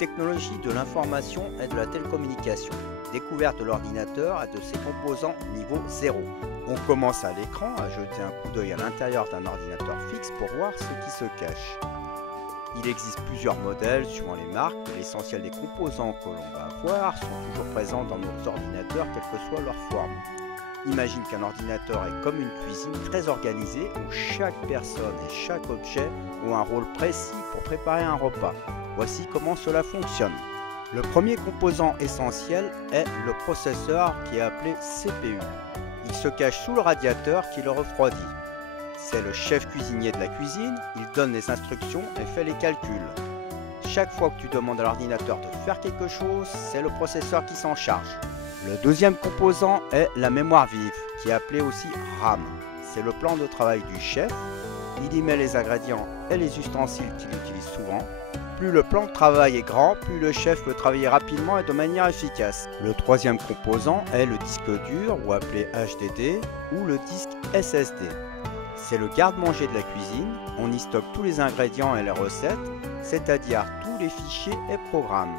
technologies de l'information et de la télécommunication. Découverte de l'ordinateur et de ses composants niveau 0. On commence à l'écran à jeter un coup d'œil à l'intérieur d'un ordinateur fixe pour voir ce qui se cache. Il existe plusieurs modèles suivant les marques, mais l'essentiel des composants que l'on va avoir sont toujours présents dans nos ordinateurs, quelle que soit leur forme. Imagine qu'un ordinateur est comme une cuisine très organisée où chaque personne et chaque objet ont un rôle précis pour préparer un repas. Voici comment cela fonctionne. Le premier composant essentiel est le processeur qui est appelé CPU. Il se cache sous le radiateur qui le refroidit. C'est le chef cuisinier de la cuisine, il donne les instructions et fait les calculs. Chaque fois que tu demandes à l'ordinateur de faire quelque chose, c'est le processeur qui s'en charge. Le deuxième composant est la mémoire vive, qui est appelée aussi RAM. C'est le plan de travail du chef. Il y met les ingrédients et les ustensiles qu'il utilise souvent. Plus le plan de travail est grand, plus le chef peut travailler rapidement et de manière efficace. Le troisième composant est le disque dur, ou appelé HDD, ou le disque SSD. C'est le garde-manger de la cuisine. On y stocke tous les ingrédients et les recettes, c'est-à-dire tous les fichiers et programmes.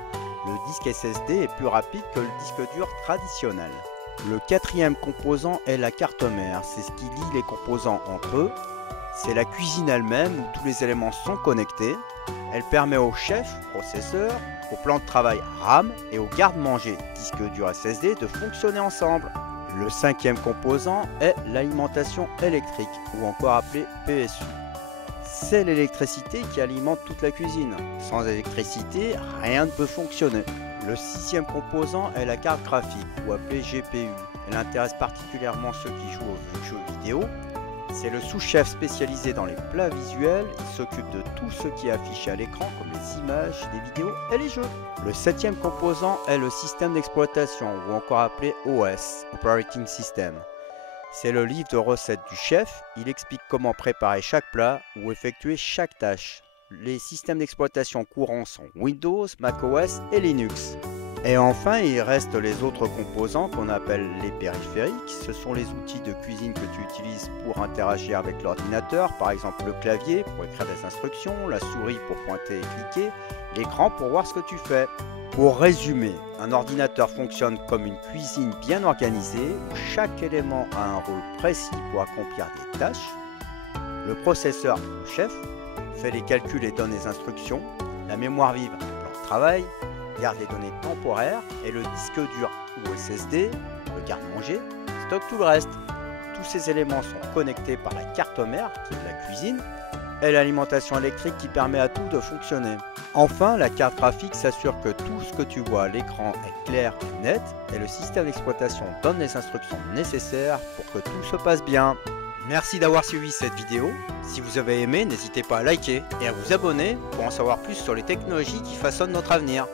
Le disque SSD est plus rapide que le disque dur traditionnel. Le quatrième composant est la carte mère, c'est ce qui lie les composants entre eux. C'est la cuisine elle-même où tous les éléments sont connectés. Elle permet au chef, processeur, au plan de travail RAM et au garde-manger, disque dur SSD, de fonctionner ensemble. Le cinquième composant est l'alimentation électrique, ou encore appelée PSU. C'est l'électricité qui alimente toute la cuisine. Sans électricité, rien ne peut fonctionner. Le sixième composant est la carte graphique, ou appelée GPU. Elle intéresse particulièrement ceux qui jouent aux jeux vidéo. C'est le sous-chef spécialisé dans les plats visuels. Il s'occupe de tout ce qui est affiché à l'écran, comme les images, les vidéos et les jeux. Le septième composant est le système d'exploitation, ou encore appelé OS, Operating System. C'est le livre de recettes du chef. Il explique comment préparer chaque plat ou effectuer chaque tâche. Les systèmes d'exploitation courants sont Windows, macOS et Linux. Et enfin, il reste les autres composants qu'on appelle les périphériques. Ce sont les outils de cuisine que tu utilises pour interagir avec l'ordinateur, par exemple le clavier pour écrire des instructions, la souris pour pointer et cliquer, l'écran pour voir ce que tu fais. Pour résumer, un ordinateur fonctionne comme une cuisine bien organisée où chaque élément a un rôle précis pour accomplir des tâches. Le processeur, le chef, fait les calculs et donne les instructions. La mémoire vive, le plan de travail, garde les données temporaires et le disque dur ou SSD, le garde-manger, stocke tout le reste. Tous ces éléments sont connectés par la carte mère qui est la cuisine et l'alimentation électrique qui permet à tout de fonctionner. Enfin, la carte graphique s'assure que tout ce que tu vois à l'écran est clair et net et le système d'exploitation donne les instructions nécessaires pour que tout se passe bien. Merci d'avoir suivi cette vidéo. Si vous avez aimé, n'hésitez pas à liker et à vous abonner pour en savoir plus sur les technologies qui façonnent notre avenir.